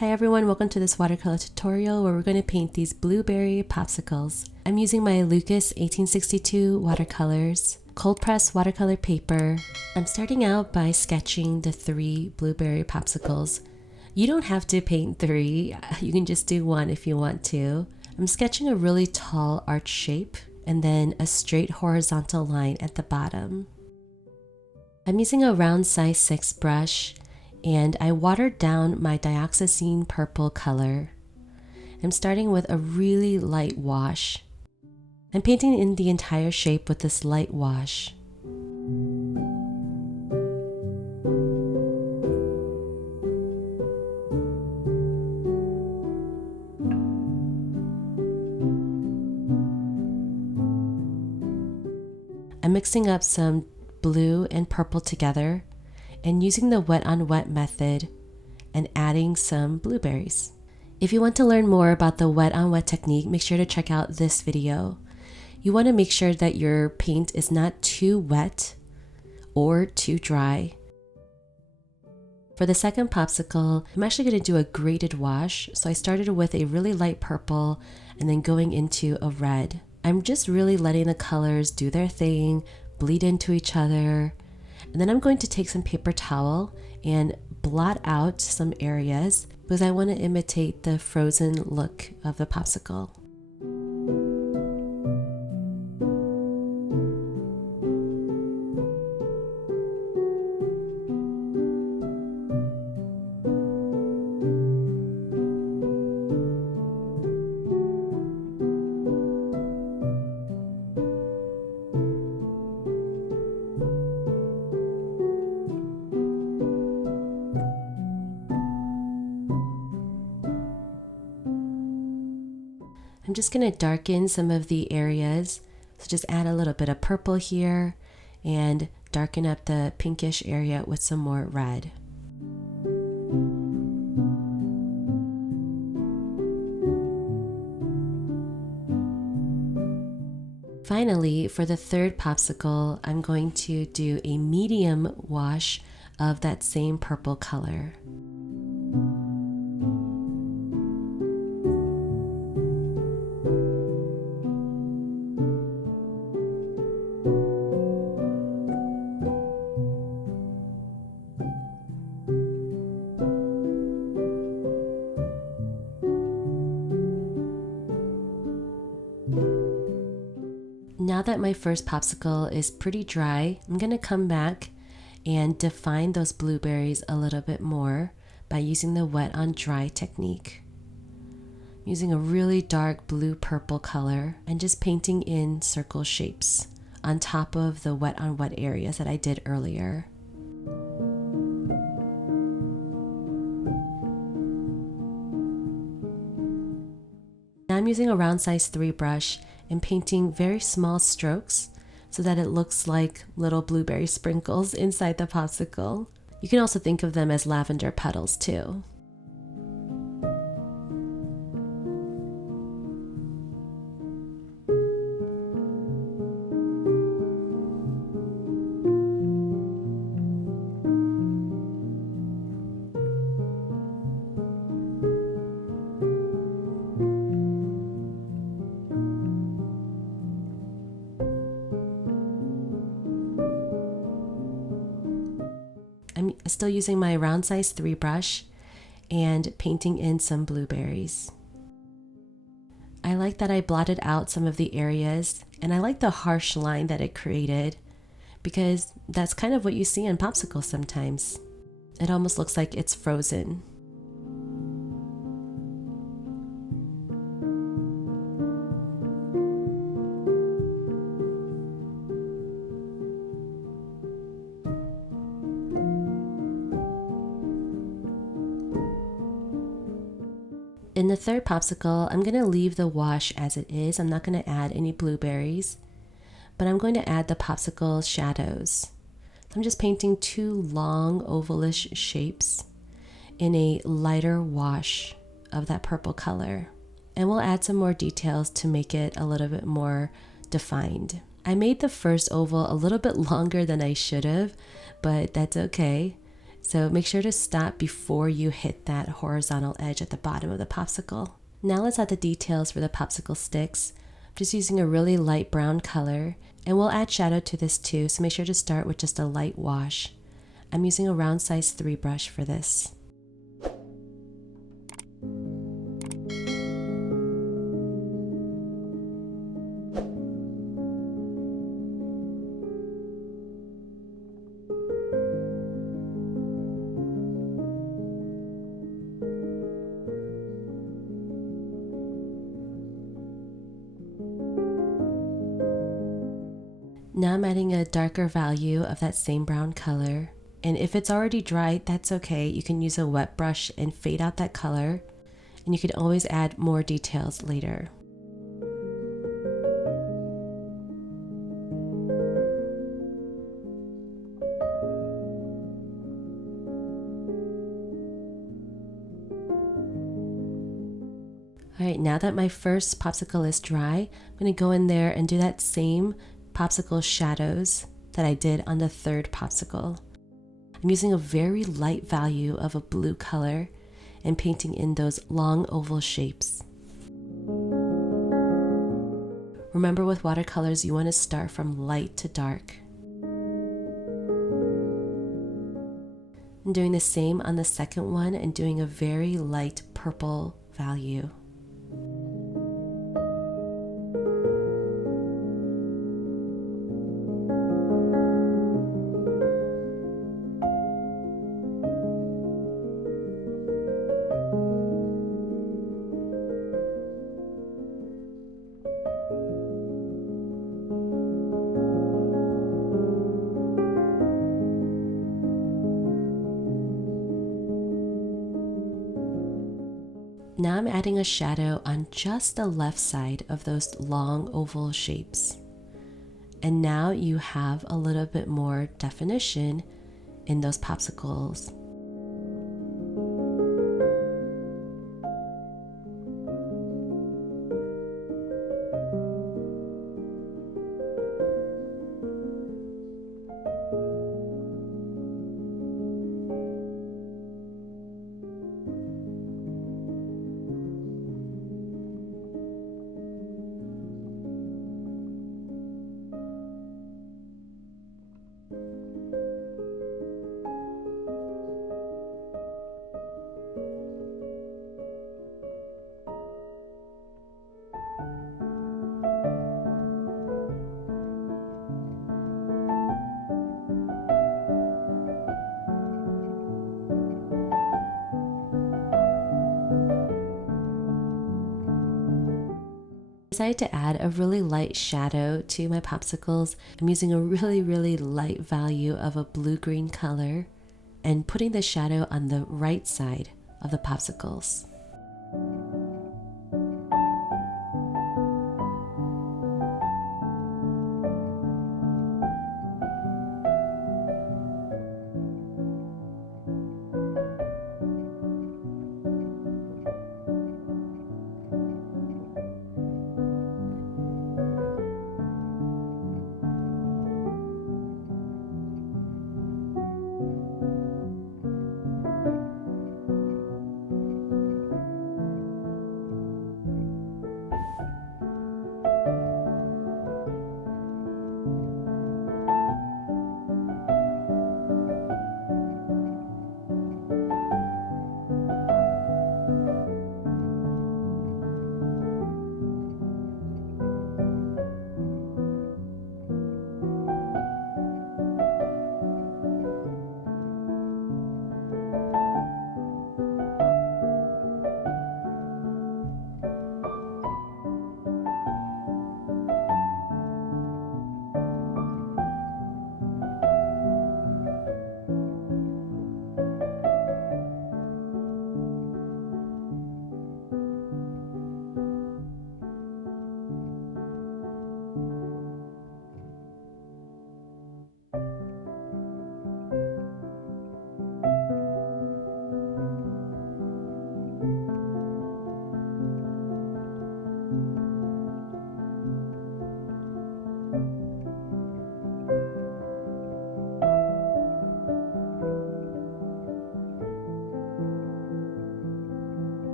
Hi everyone, welcome to this watercolor tutorial where we're going to paint these blueberry popsicles. I'm using my Lucas 1862 watercolors, cold press watercolor paper. I'm starting out by sketching the 3 blueberry popsicles. You don't have to paint 3, you can just do 1 if you want to. I'm sketching a really tall arch shape and then a straight horizontal line at the bottom. I'm using a round size 6 brush and I watered down my dioxazine purple color. I'm starting with a really light wash. I'm painting in the entire shape with this light wash. I'm mixing up some blue and purple together and using the wet on wet method and adding some blueberries. If you want to learn more about the wet on wet technique, make sure to check out this video. You want to make sure that your paint is not too wet or too dry. For the second popsicle, I'm actually going to do a graded wash. So I started with a really light purple and then going into a red. I'm just really letting the colors do their thing, bleed into each other. And then I'm going to take some paper towel and blot out some areas because I want to imitate the frozen look of the popsicle. I'm just going to darken some of the areas, so just add a little bit of purple here and darken up the pinkish area with some more red. Finally, for the third popsicle, I'm going to do a medium wash of that same purple color. Now that my first popsicle is pretty dry, I'm going to come back and define those blueberries a little bit more by using the wet on dry technique. I'm using a really dark blue-purple color and just painting in circle shapes on top of the wet on wet areas that I did earlier. Now I'm using a round size 3 brush and painting very small strokes so that it looks like little blueberry sprinkles inside the popsicle. You can also think of them as lavender petals too. I'm still using my round size 3 brush and painting in some blueberries. I like that I blotted out some of the areas and I like the harsh line that it created because that's kind of what you see in popsicles sometimes. It almost looks like it's frozen. In the third popsicle, I'm going to leave the wash as it is. I'm not going to add any blueberries, but I'm going to add the popsicle shadows. So I'm just painting 2 long ovalish shapes in a lighter wash of that purple color. And we'll add some more details to make it a little bit more defined. I made the first oval a little bit longer than I should have, but that's okay. So make sure to stop before you hit that horizontal edge at the bottom of the popsicle. Now let's add the details for the popsicle sticks. I'm just using a really light brown color, and we'll add shadow to this too, so make sure to start with just a light wash. I'm using a round size 3 brush for this. Now I'm adding a darker value of that same brown color. And if it's already dry, that's okay. You can use a wet brush and fade out that color. And you can always add more details later. Alright, now that my first popsicle is dry, I'm going to go in there and do that same popsicle shadows that I did on the third popsicle. I'm using a very light value of a blue color and painting in those long oval shapes. Remember, with watercolors, you want to start from light to dark. I'm doing the same on the second one and doing a very light purple value. Now I'm adding a shadow on just the left side of those long oval shapes. And now you have a little bit more definition in those popsicles. I decided to add a really light shadow to my popsicles. I'm using a really light value of a blue-green color and putting the shadow on the right side of the popsicles.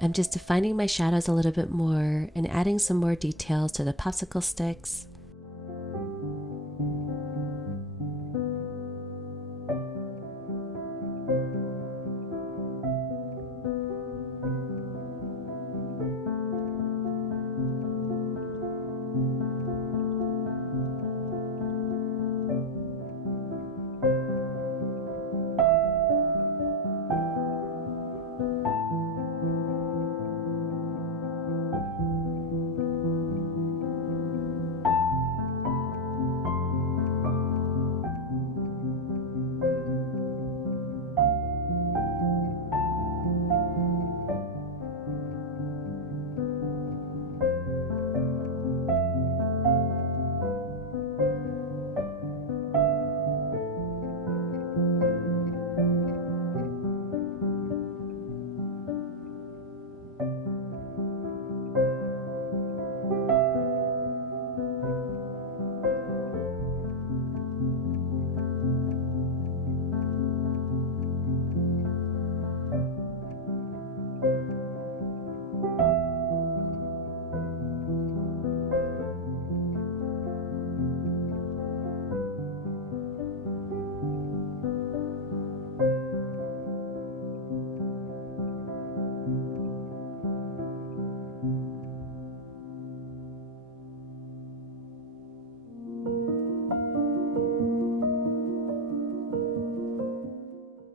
I'm just defining my shadows a little bit more and adding some more details to the popsicle sticks.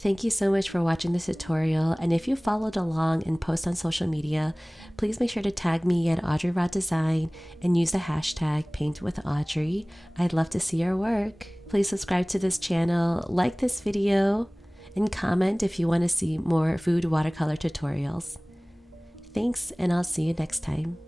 Thank you so much for watching this tutorial, and if you followed along and post on social media, please make sure to tag me at Audrey Raw Design and use the hashtag #PaintWithAudrey. I'd love to see your work. Please subscribe to this channel, like this video, and comment if you want to see more food watercolor tutorials. Thanks, and I'll see you next time.